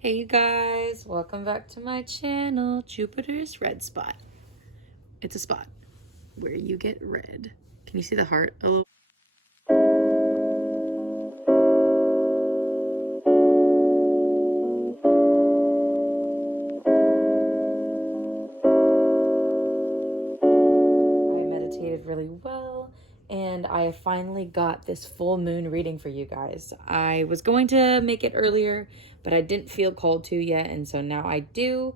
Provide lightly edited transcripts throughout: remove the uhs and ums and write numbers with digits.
Hey you guys, welcome back to my channel, Jupiter's red spot. It's a spot where you get red. Can you see the heart a little? I meditated really well and I finally got this full moon reading for you guys. I was going to make it earlier, but I didn't feel called to yet, and so now I do.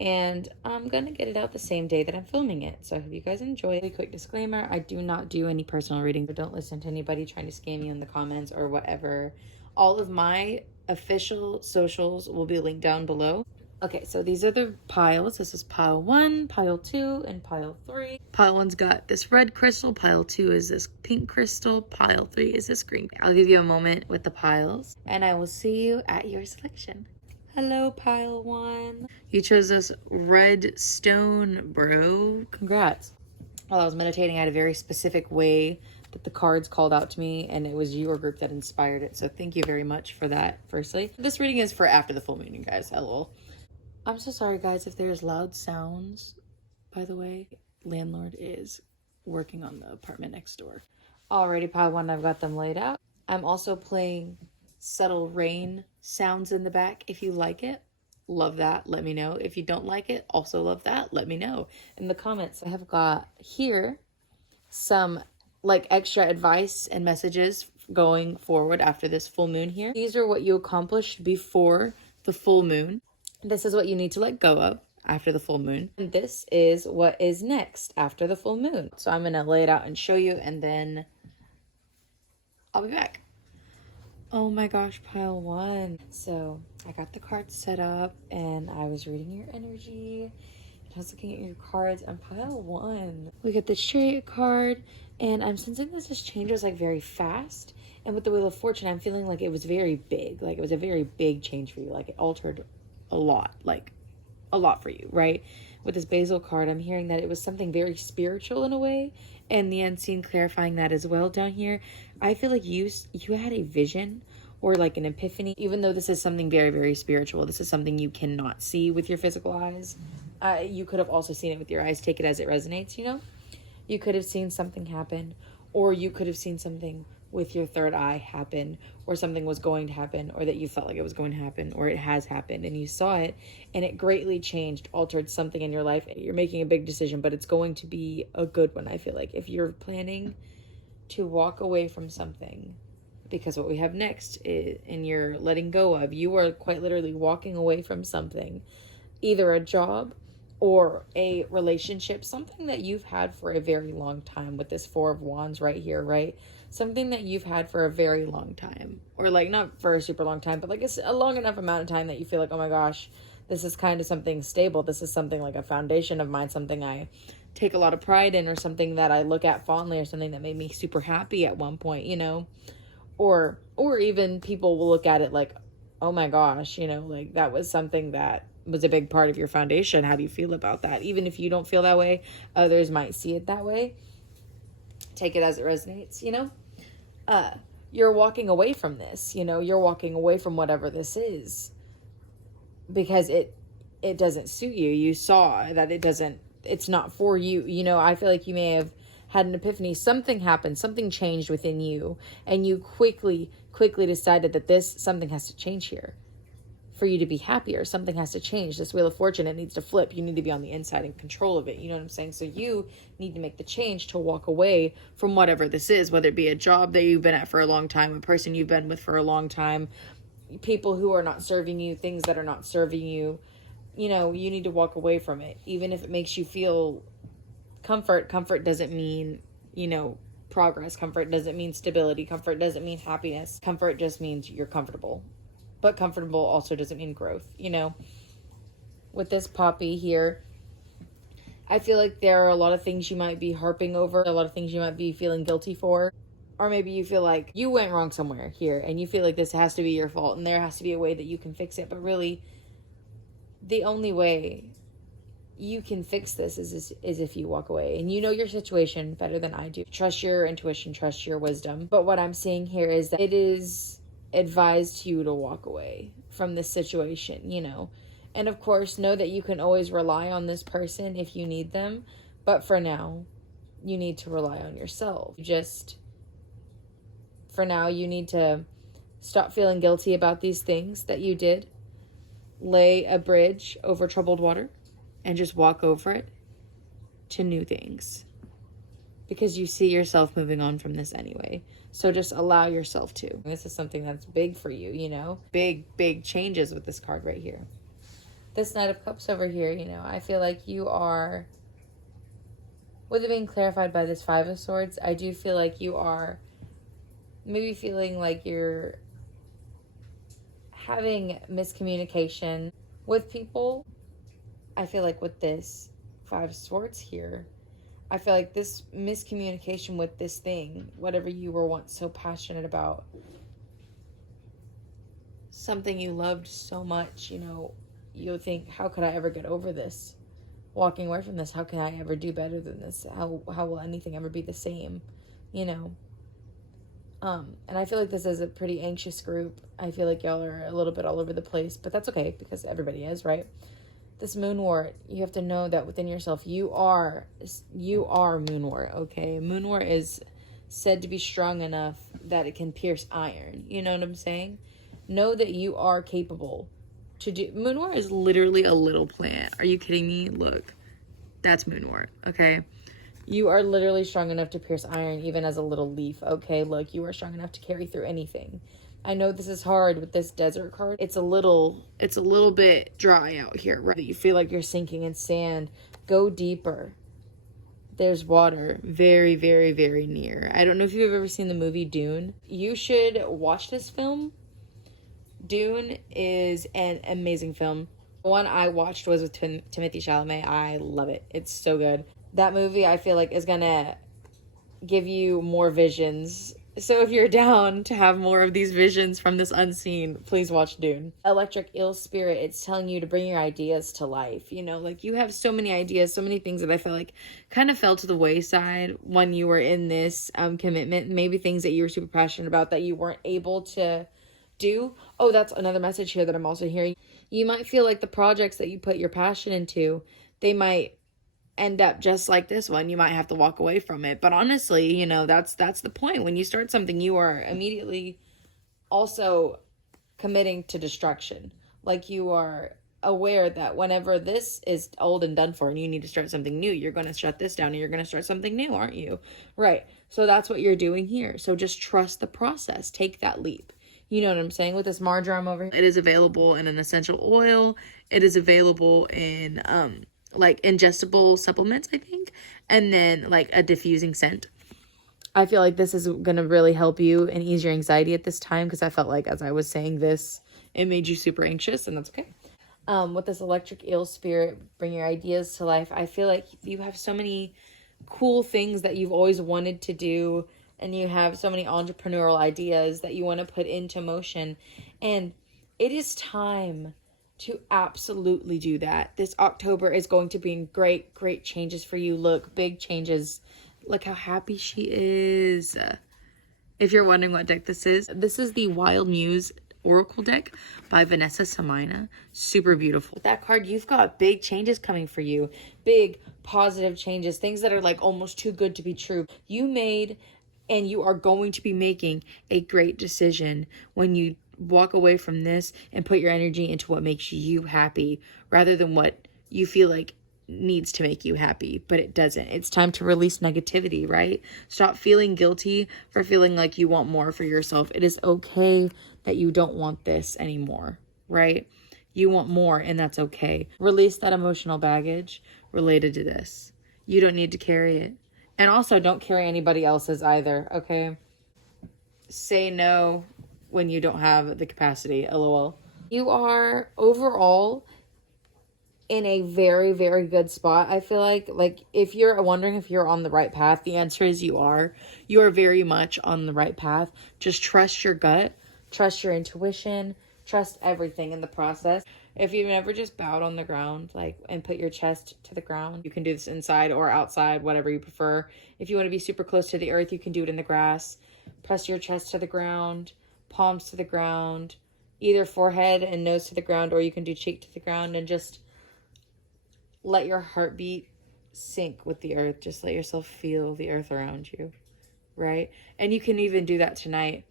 And I'm gonna get it out the same day that I'm filming it. So I hope you guys enjoy. A quick disclaimer, I do not do any personal reading, but don't listen to anybody trying to scam you in the comments or whatever. All of my official socials will be linked down below. Okay, so these are the piles. This is pile 1, pile 2, and pile 3. Pile 1's got this red crystal, pile 2 is this pink crystal, pile 3 is this green. I'll give you a moment with the piles, and I will see you at your selection. Hello, pile 1. You chose this red stone, bro. Congrats. While I was meditating, I had a very specific way that the cards called out to me, and it was your group that inspired it. So thank you very much for that, firstly. This reading is for after the full moon, you guys. LOL. I'm so sorry, guys, if there's loud sounds, by the way. Landlord is working on the apartment next door. Alrighty, pile 1, I've got them laid out. I'm also playing subtle rain sounds in the back. If you like it, love that, let me know. If you don't like it, also love that, let me know in the comments. I have got here some like extra advice and messages going forward after this full moon here. These are what you accomplished before the full moon. This is what you need to let go of after the full moon. And this is what is next after the full moon. So I'm going to lay it out and show you, and then I'll be back. Oh my gosh, pile 1. So I got the cards set up and I was reading your energy. And I was looking at your cards on pile 1. We got the Chariot card, and I'm sensing this change was like very fast. And with the Wheel of Fortune, I'm feeling like it was very big. Like it was a very big change for you. Like it altered a lot, like a lot for you, right? With this Basil card, I'm hearing that it was something very spiritual in a way, and the Unseen clarifying that as well down here. I feel like you had a vision or like an epiphany, even though this is something very, very spiritual. This is something you cannot see with your physical eyes. You could have also seen it with your eyes. Take it as it resonates, you know? You could have seen something happen, or you could have seen something with your third eye happen, or something was going to happen, or that you felt like it was going to happen, or it has happened and you saw it and it greatly changed, altered something in your life. You're making a big decision, but it's going to be a good one. I feel like if you're planning to walk away from something, because what we have next is, and you're letting go of, you are quite literally walking away from something, either a job or a relationship, something that you've had for a very long time. With this 4 of Wands right here, right? Something that you've had for a very long time, or like not for a super long time, but like it's a long enough amount of time that you feel like, oh my gosh, this is kind of something stable. This is something like a foundation of mine, something I take a lot of pride in, or something that I look at fondly, or something that made me super happy at one point, you know? Or even people will look at it like, oh my gosh, you know, like that was something that was a big part of your foundation. How do you feel about that? Even if you don't feel that way, others might see it that way. Take it as it resonates, you know? You're walking away from this, you know, you're walking away from whatever this is because it doesn't suit you. You saw that it's not for you. You know, I feel like you may have had an epiphany. Something happened, something changed within you, and you quickly decided that something has to change here for you to be happier. Something has to change. This Wheel of Fortune, it needs to flip. You need to be on the inside in control of it. You know what I'm saying? So you need to make the change to walk away from whatever this is, whether it be a job that you've been at for a long time, a person you've been with for a long time, people who are not serving you, things that are not serving you. You know, you need to walk away from it. Even if it makes you feel comfort. Comfort doesn't mean, you know, progress. Comfort doesn't mean stability. Comfort doesn't mean happiness. Comfort just means you're comfortable. But comfortable also doesn't mean growth, you know? With this poppy here, I feel like there are a lot of things you might be harping over, a lot of things you might be feeling guilty for. Or maybe you feel like you went wrong somewhere here and you feel like this has to be your fault and there has to be a way that you can fix it. But really, the only way you can fix this is if you walk away. And you know your situation better than I do. Trust your intuition, trust your wisdom. But what I'm seeing here is that it is advised you to walk away from this situation, you know. And of course, know that you can always rely on this person if you need them. But for now, you need to rely on yourself. For now, you need to stop feeling guilty about these things that you did. Lay a bridge over troubled water and just walk over it to new things. Because you see yourself moving on from this anyway. So just allow yourself to. This is something that's big for you, you know. Big changes with this card right here. This Knight of Cups over here, you know, I feel like you are, with it being clarified by this Five of Swords, I do feel like you are maybe feeling like you're having miscommunication with people. I feel like with this Five of Swords here, I feel like this miscommunication with this thing, whatever you were once so passionate about, something you loved so much, you know, you'll think, how could I ever get over this? Walking away from this, how can I ever do better than this? How will anything ever be the same? You know? And I feel like this is a pretty anxious group. I feel like y'all are a little bit all over the place, but that's okay because everybody is, right? This moonwort, you have to know that within yourself, you are moonwort, okay? Moonwort is said to be strong enough that it can pierce iron. You know what I'm saying? Know that you are capable to do. Moonwort is literally a little plant. Are you kidding me? Look, that's moonwort, okay? You are literally strong enough to pierce iron even as a little leaf, okay? Look, you are strong enough to carry through anything. I know this is hard with this desert card. It's a little bit dry out here, right? You feel like you're sinking in sand. Go deeper. There's water very, very, very near. I don't know if you've ever seen the movie Dune. You should watch this film. Dune is an amazing film. The one I watched was with 𝗪𝗫𝗪𝗓 Chalamet. I love it. It's so good. That movie, I feel like, is gonna give you more visions. So if you're down to have more of these visions from this unseen, please watch Dune. Electric Eel Spirit, it's telling you to bring your ideas to life. You know, like, you have so many ideas, so many things that I feel like kind of fell to the wayside when you were in this commitment. Maybe things that you were super passionate about that you weren't able to do. Oh, that's another message here that I'm also hearing. You might feel like the projects that you put your passion into, they might end up just like this one. You might have to walk away from it. But honestly, you know, that's the point. When you start something, you are immediately also committing to destruction. Like, you are aware that whenever this is old and done for and you need to start something new, you're going to shut this down and you're going to start something new, aren't you? Right. So that's what you're doing here. So just trust the process. Take that leap. You know what I'm saying? With this marjoram over here, it is available in an essential oil. It is available in like ingestible supplements, I think, and then like a diffusing scent. I feel like this is going to really help you and ease your anxiety at this time, because I felt like as I was saying this, it made you super anxious, and that's okay. With this electric eel spirit, bring your ideas to life. I feel like you have so many cool things that you've always wanted to do, and you have so many entrepreneurial ideas that you want to put into motion, and it is time to absolutely do that. This October is going to bring great changes for you. Look, big changes. Look how happy she is. If you're wondering what deck this is the Wild Muse Oracle deck by Vanessa Samina. Super beautiful. That card, you've got big changes coming for you. Big positive changes. Things that are like almost too good to be true. You made and you are going to be making a great decision when you walk away from this and put your energy into what makes you happy rather than what you feel like needs to make you happy, but it doesn't. It's time to release negativity, right? Stop feeling guilty for feeling like you want more for yourself. It is okay that you don't want this anymore, right? You want more, and that's okay. Release that emotional baggage related to this. You don't need to carry it. And also, don't carry anybody else's either, okay? Say no when you don't have the capacity, LOL. You are overall in a very, very good spot. I feel like if you're wondering if you're on the right path, the answer is you are. You are very much on the right path. Just trust your gut, trust your intuition, trust everything in the process. If you've never just bowed on the ground, and put your chest to the ground, you can do this inside or outside, whatever you prefer. If you want to be super close to the earth, you can do it in the grass. Press your chest to the ground. palms to the ground, either forehead and nose to the ground, or you can do cheek to the ground, and just let your heartbeat sink with the earth. Just let yourself feel the earth around you, right? And you can even do that tonight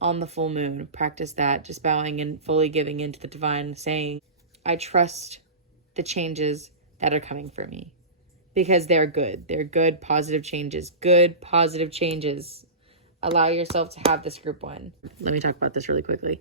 on the full moon. Practice that, just bowing and fully giving into the divine, saying, I trust the changes that are coming for me because they're good. They're good, positive changes. Good, positive changes. Allow yourself to have this group one. Let me talk about this really quickly.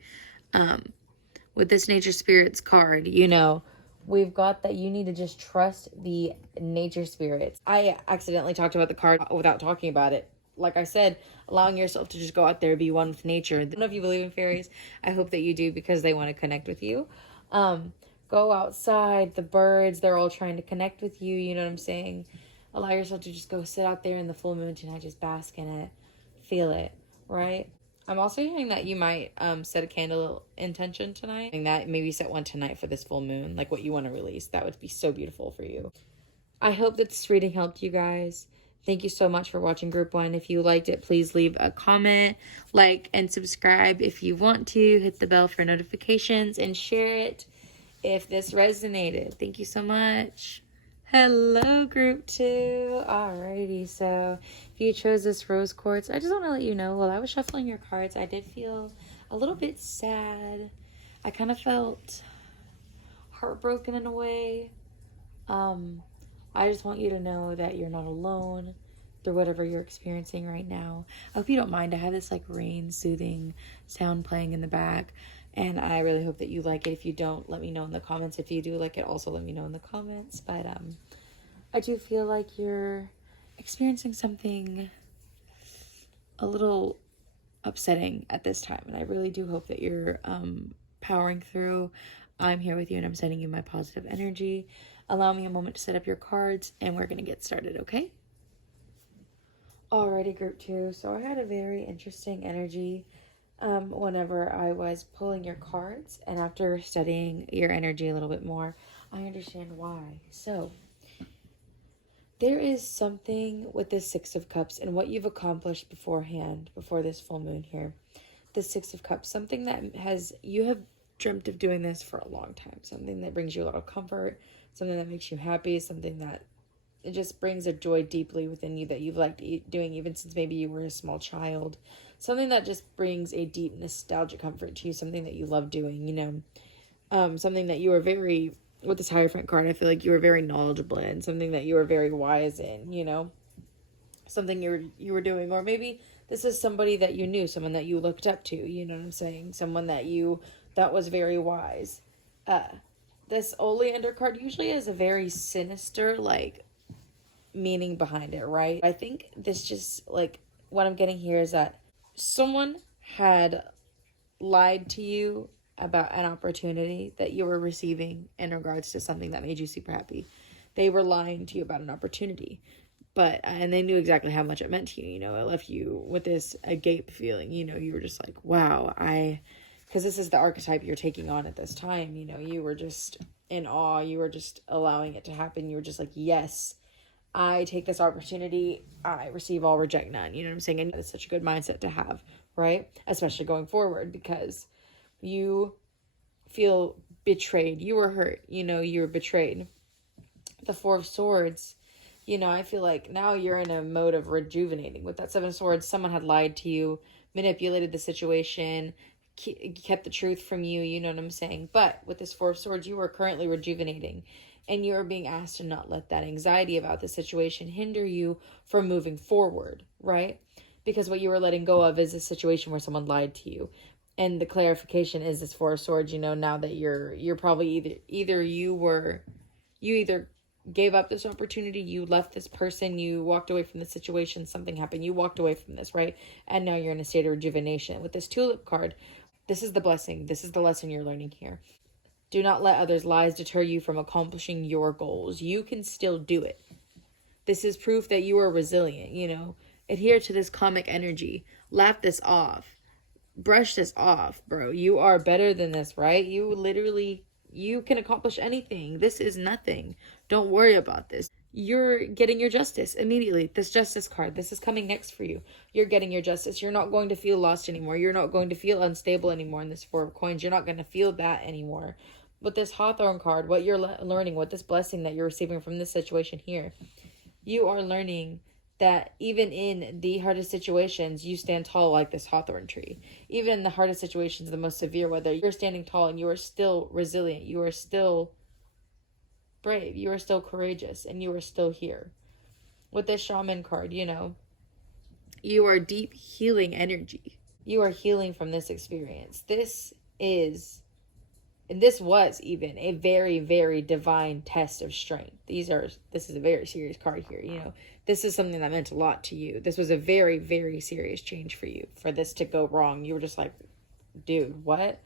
With this nature spirits card, you know, we've got that you need to just trust the nature spirits. I accidentally talked about the card without talking about it. Like I said, allowing yourself to just go out there, be one with nature. I don't know if you believe in fairies. I hope that you do, because they want to connect with you. Go outside, the birds, they're all trying to connect with you. You know what I'm saying? Allow yourself to just go sit out there in the full moon tonight. Just bask in it. Feel it, right? I'm also hearing that you might set a candle intention tonight. And that maybe set one tonight for this full moon, like what you want to release. That would be so beautiful for you. I hope that this reading helped you guys. Thank you so much for watching group one. If you liked it, please leave a comment, like, and subscribe if you want to. Hit the bell for notifications and share it if this resonated. Thank you so much. Hello, group two. Alrighty, so if you chose this rose quartz, I just want to let you know, while I was shuffling your cards, I did feel a little bit sad. I kind of felt heartbroken in a way. I just want you to know that you're not alone through whatever you're experiencing right now. I hope you don't mind. I have this like rain soothing sound playing in the back, and I really hope that you like it. If you don't, let me know in the comments. If you do like it, also let me know in the comments. But I do feel like you're experiencing something a little upsetting at this time, and I really do hope that you're powering through. I'm here with you, and I'm sending you my positive energy. Allow me a moment to set up your cards, and we're going to get started, okay? Alrighty, group two. So I had a very interesting energy whenever I was pulling your cards, and after studying your energy a little bit more, I understand why. So there is something with this Six of Cups and what you've accomplished beforehand, before this full moon here. The Six of Cups, something that you have dreamt of doing this for a long time, something that brings you a lot of comfort, something that makes you happy, something that it just brings a joy deeply within you that you've liked doing even since maybe you were a small child. Something that just brings a deep nostalgic comfort to you, something that you love doing, you know. Something that you are very, with this Hierophant card, I feel like you were very knowledgeable in, something that you were very wise in, you know. Something you were doing, or maybe this is somebody that you knew, someone that you looked up to, you know what I'm saying? Someone that was very wise. This Oleander card usually has a very sinister, like, meaning behind it, right? I think this just, like, what I'm getting here is that someone had lied to you about an opportunity that you were receiving in regards to something that made you super happy. They were lying to you about an opportunity, and they knew exactly how much it meant to you, you know. It left you with this agape feeling, you know. You were just like, wow, because this is the archetype you're taking on at this time, you know. You were just in awe. You were just allowing it to happen. You were just like, yes, I take this opportunity. I receive all, reject none. You know what I'm saying? And it's such a good mindset to have, right? Especially going forward, because you feel betrayed. You were hurt. You know, you were betrayed. The Four of Swords, you know, I feel like now you're in a mode of rejuvenating. With that Seven of Swords, someone had lied to you, manipulated the situation, kept the truth from you, you know what I'm saying? But with this Four of Swords, you are currently rejuvenating, and you are being asked to not let that anxiety about the situation hinder you from moving forward, right? Because what you were letting go of is a situation where someone lied to you. And the clarification is this Four of Swords, you know, now that you're probably either you either gave up this opportunity, you left this person, you walked away from the situation, something happened, you walked away from this, right? And now you're in a state of rejuvenation. With this Tulip card, this is the blessing. This is the lesson you're learning here. Do not let others' lies deter you from accomplishing your goals. You can still do it. This is proof that you are resilient, you know. Adhere to this comic energy. Laugh this off. Brush this off, bro. You are better than this, right? You can accomplish anything. This is nothing. Don't worry about this. you're getting your justice immediately. This justice card, this is coming next for you. You're getting your justice. You're not going to feel lost anymore. You're not going to feel unstable anymore in this Four of Coins. You're not going to feel that anymore. With this Hawthorne card, what you're learning, what this blessing that you're receiving from this situation here, you are learning that even in the hardest situations, you stand tall like this hawthorn tree. Even in the hardest situations, the most severe weather, you're standing tall and you are still resilient. You are still brave. You are still courageous, and you are still here. With this shaman card, you know, you are deep healing energy. You are healing from this experience. This was even a very, very divine test of strength. This is a very serious card here. You know, this is something that meant a lot to you. This was a very, very serious change for you. For this to go wrong, you were just like, dude, what?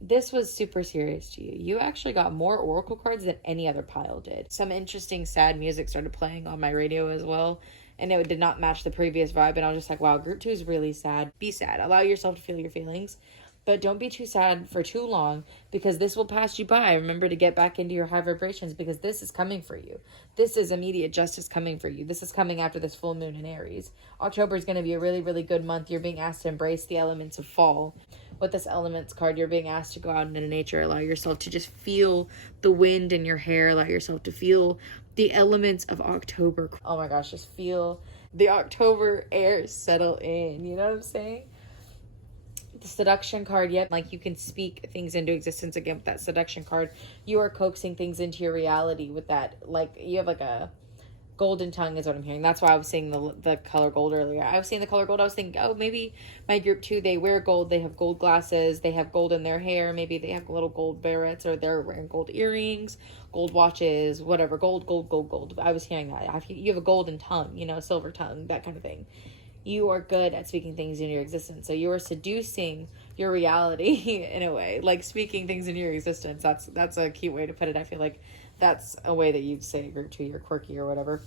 This was super serious to you. You actually got more oracle cards than any other pile did. Some interesting sad music started playing on my radio as well, and it did not match the previous vibe, and I was just like, wow, group 2 is really sad. Be sad. Allow yourself to feel your feelings, but don't be too sad for too long, because this will pass you by. Remember to get back into your high vibrations, because this is coming for you. This is immediate justice coming for you. This is coming after this full moon in Aries. October is going to be a really, really good month. You're being asked to embrace the elements of fall. With this elements card, you're being asked to go out into nature. Allow yourself to just feel the wind in your hair. Allow yourself to feel the elements of October. Oh my gosh, just feel the October air settle in. You know what I'm saying? The seduction card, yet like you can speak things into existence again with that seduction card. You are coaxing things into your reality with that. Like you have like a golden tongue is what I'm hearing. That's why I was saying the color gold earlier. I was saying the color gold. I was thinking, oh, maybe my group 2, they wear gold. They have gold glasses. They have gold in their hair. Maybe they have little gold barrettes, or they're wearing gold earrings, gold watches, whatever. Gold, gold, gold, gold. I was hearing that. You have a golden tongue, you know, silver tongue, that kind of thing. You are good at speaking things into your existence. So you are seducing your reality in a way, like speaking things into your existence. That's a cute way to put it. I feel like that's a way that you'd say group 2, you're quirky or whatever.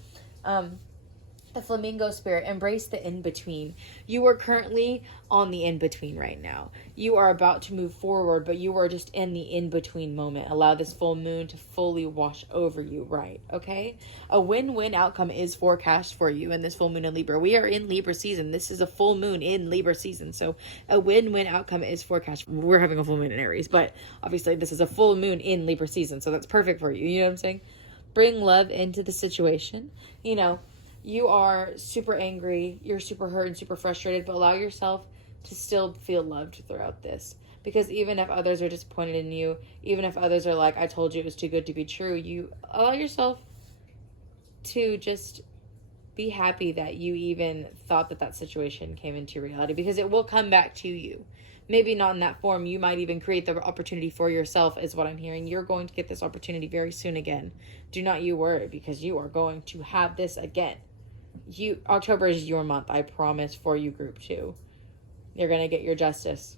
The flamingo spirit, embrace the in-between. You are currently on the in-between right now. You are about to move forward, but you are just in the in-between moment. Allow this full moon to fully wash over you, right? Okay? A win-win outcome is forecast for you in this full moon in Libra. We are in Libra season. This is a full moon in Libra season. So a win-win outcome is forecast. We're having a full moon in Aries, but obviously this is a full moon in Libra season. So that's perfect for you. You know what I'm saying? Bring love into the situation. You know, you are super angry, you're super hurt and super frustrated, but allow yourself to still feel loved throughout this. Because even if others are disappointed in you, even if others are like, I told you it was too good to be true, you allow yourself to just be happy that you even thought that situation came into reality, because it will come back to you. Maybe not in that form. You might even create the opportunity for yourself, is what I'm hearing. You're going to get this opportunity very soon again. Do not you worry, because you are going to have this again. October is your month, I promise, for you group 2. You're going to get your justice.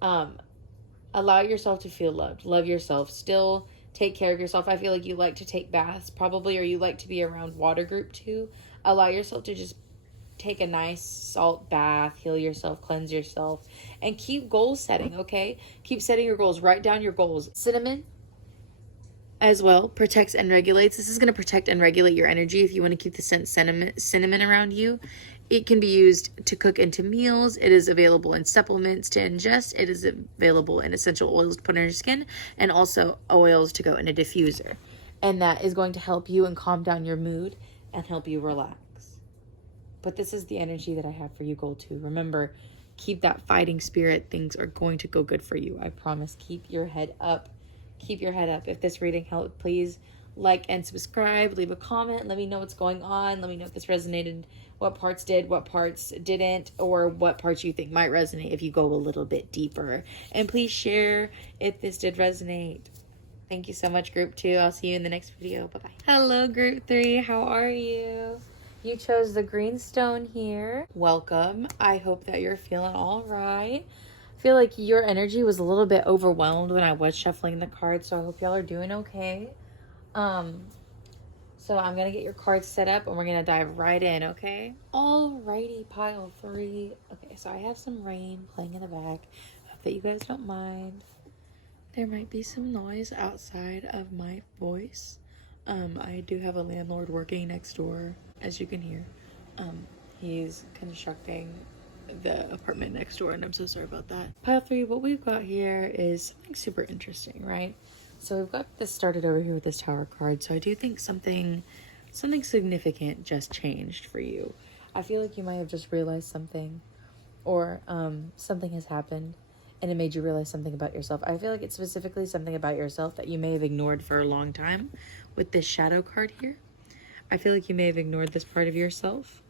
Allow yourself to feel loved. Love yourself. Still take care of yourself. I feel like you like to take baths probably, or you like to be around water group 2. Allow yourself to just take a nice salt bath, heal yourself, cleanse yourself, and keep goal setting, okay? Keep setting your goals. Write down your goals. Cinnamon as well protects and regulates. This is going to protect and regulate your energy if you want to keep the scent cinnamon around you. It can be used to cook into meals. It is available in supplements to ingest. It is available in essential oils to put on your skin, and also oils to go in a diffuser. And that is going to help you and calm down your mood and help you relax. But this is the energy that I have for you, goal 2. Remember, keep that fighting spirit. Things are going to go good for you. I promise. Keep your head up. Keep your head up. If this reading helped, please like and subscribe. Leave a comment. Let me know what's going on. Let me know if this resonated, what parts did, what parts didn't, or what parts you think might resonate if you go a little bit deeper. And please share if this did resonate. Thank you so much, group 2. I'll see you in the next video. Bye-bye. Hello, group 3. How are you? You chose the green stone here. Welcome. I hope that you're feeling all right. I feel like your energy was a little bit overwhelmed when I was shuffling the cards, so I hope y'all are doing okay. So I'm gonna get your cards set up and we're gonna dive right in, okay? Alrighty, pile 3. Okay, so I have some rain playing in the back. Hope that you guys don't mind. There might be some noise outside of my voice. I do have a landlord working next door, as you can hear. He's constructing the apartment next door, and I'm so sorry about that. Pile 3, what we've got here is something super interesting, right? So we've got this started over here with this Tower card. So I do think something significant just changed for you. I feel like you might have just realized something, or something has happened and it made you realize something about yourself. I feel like it's specifically something about yourself that you may have ignored for a long time with this shadow card here. I feel like you may have ignored this part of yourself.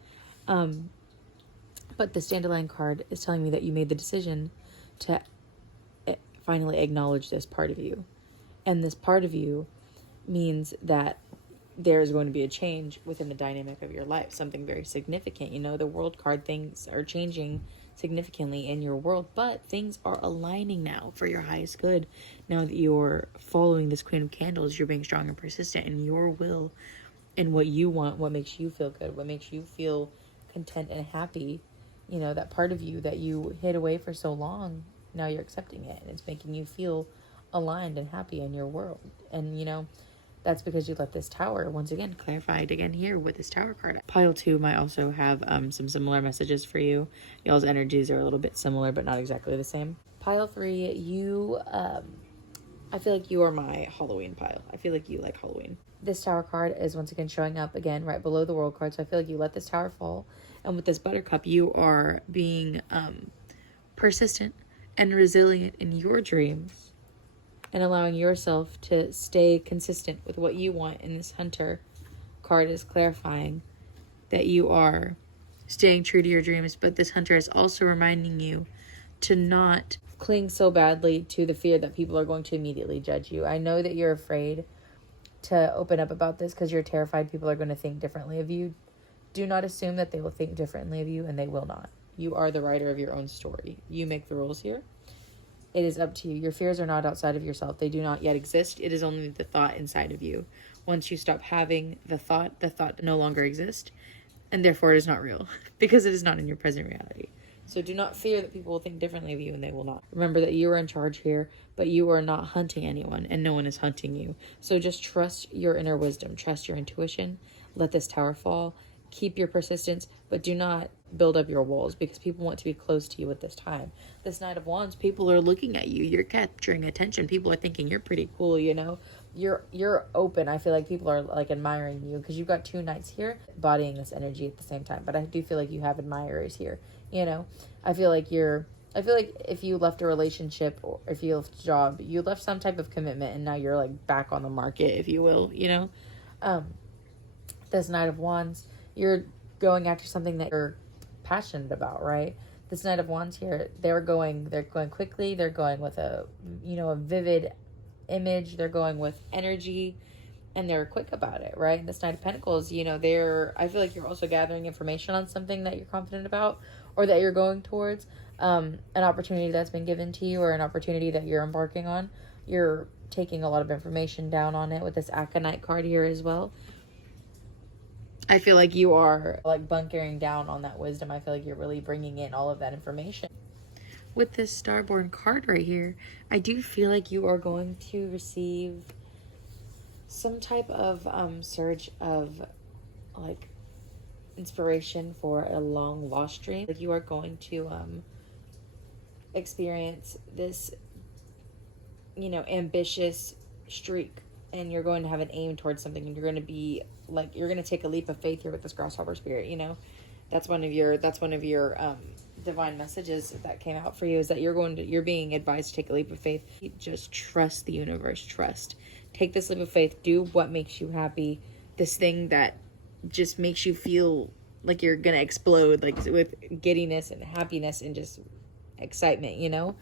But this dandelion card is telling me that you made the decision to finally acknowledge this part of you. And this part of you means that there's going to be a change within the dynamic of your life, something very significant. You know, the world card, things are changing significantly in your world, but things are aligning now for your highest good. Now that you're following this Queen of Candles, you're being strong and persistent in your will and what you want, what makes you feel good, what makes you feel content and happy. You know, that part of you that you hid away for so long, now you're accepting it, and it's making you feel aligned and happy in your world. And, you know, that's because you let this Tower, once again, clarified again here with this Tower card. Pile 2 might also have some similar messages for you. Y'all's energies are a little bit similar, but not exactly the same. Pile 3, you, I feel like you are my Halloween pile. I feel like you like Halloween. This Tower card is once again showing up again right below the World card. So I feel like you let this Tower fall. And with this Buttercup, you are being persistent and resilient in your dreams, and allowing yourself to stay consistent with what you want. And this Hunter card is clarifying that you are staying true to your dreams, but this Hunter is also reminding you to not cling so badly to the fear that people are going to immediately judge you. I know that you're afraid to open up about this because you're terrified people are going to think differently of you. Do not assume that they will think differently of you, and they will not. You are the writer of your own story. You make the rules here. It is up to you. Your fears are not outside of yourself. They do not yet exist. It is only the thought inside of you. Once you stop having the thought no longer exists, and therefore it is not real because it is not in your present reality. So do not fear that people will think differently of you, and they will not. Remember that you are in charge here, but you are not hunting anyone, and no one is hunting you. So just trust your inner wisdom. Trust your intuition. Let this Tower fall. Keep your persistence, but do not build up your walls, because people want to be close to you at this time. This Knight of Wands, people are looking at you. You're capturing attention. People are thinking you're pretty cool, you know. You're open. I feel like people are like admiring you because you've got 2 knights here embodying this energy at the same time. But I do feel like you have admirers here, you know. I feel like if you left a relationship, or if you left a job, you left some type of commitment, and now you're like back on the market, if you will, you know. This Knight of Wands, you're going after something that you're passionate about, right? This Knight of Wands here, they're going quickly. They're going with a vivid image. They're going with energy, and they're quick about it, right? And this Knight of Pentacles, you know, I feel like you're also gathering information on something that you're confident about, or that you're going towards, an opportunity that's been given to you, or an opportunity that you're embarking on. You're taking a lot of information down on it with this Aconite card here as well. I feel like you are like bunkering down on that wisdom. I feel like you're really bringing in all of that information. With this Starborn card right here, I do feel like you are going to receive some type of surge of like inspiration for a long lost dream. Like you are going to experience this, you know, ambitious streak, and you're going to have an aim towards something, and you're going to be like, you're going to take a leap of faith here with this grasshopper spirit, you know. That's one of your divine messages that came out for you, is that you're being advised to take a leap of faith. Just trust the universe. Take this leap of faith. Do what makes you happy. This thing that just makes you feel like you're going to explode, like with giddiness and happiness and just excitement, you know.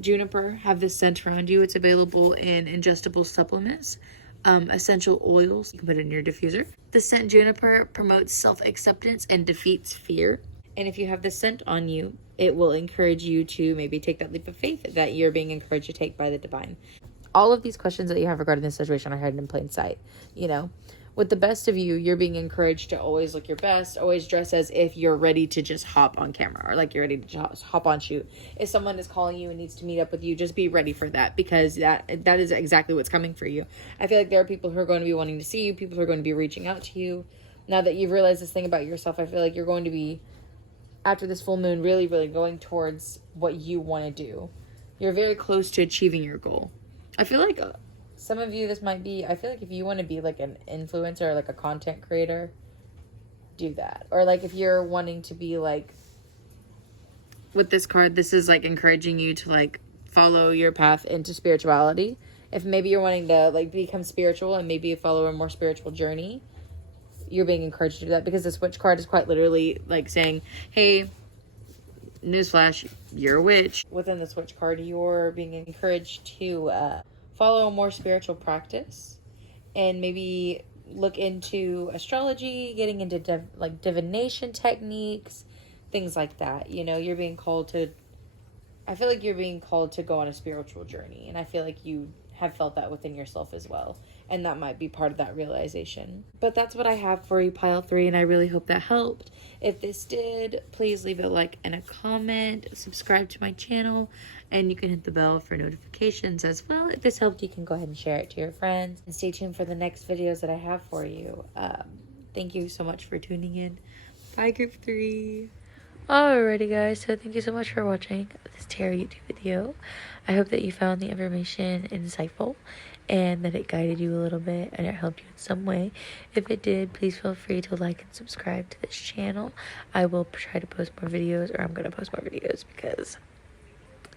Juniper, have this scent around you. It's available in ingestible supplements, essential oils. You can put it in your diffuser. The scent Juniper promotes self-acceptance and defeats fear. And if you have the scent on you, it will encourage you to maybe take that leap of faith that you're being encouraged to take by the divine. all of these questions that you have regarding this situation are hidden in plain sight. You know, with the best of you, you're being encouraged to always look your best, always dress as if you're ready to just hop on camera, or like you're ready to just hop on shoot. If someone is calling you and needs to meet up with you, just be ready for that, because that is exactly what's coming for you. I feel like there are people who are going to be wanting to see you, people who are going to be reaching out to you. Now that you've realized this thing about yourself, I feel like you're going to be, after this full moon, really, really going towards what you want to do. You're very close to achieving your goal. I feel like some of you, this might be, I feel like if you want to be like an influencer or like a content creator, do that. Or like if you're wanting to be like, with this card, this is like encouraging you to like follow your path into spirituality. If maybe you're wanting to like become spiritual and maybe follow a more spiritual journey, you're being encouraged to do that, because this witch card is quite literally like saying, hey, newsflash, you're a witch. Within this witch card, you're being encouraged to follow a more spiritual practice and maybe look into astrology, getting into divination techniques, things like that. You know, you're being called to, I feel like you're being called to go on a spiritual journey, and I feel like you have felt that within yourself as well, and that might be part of that realization. But that's what I have for you, pile 3, and I really hope that helped. If this did, please leave a like and a comment, subscribe to my channel, and you can hit the bell for notifications as well. If this helped, you can go ahead and share it to your friends, and stay tuned for the next videos that I have for you. Thank you so much for tuning in. Bye, group 3. Alrighty guys, so thank you so much for watching this tarot YouTube video. I hope that you found the information insightful and that it guided you a little bit and it helped you in some way. If it did, please feel free to like and subscribe to this channel. I will try to post more videos, or I'm going to post more videos because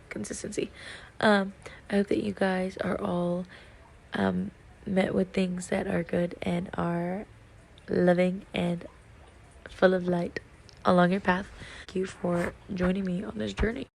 consistency. I hope that you guys are all met with things that are good and are loving and full of light along your path. Thank you for joining me on this journey.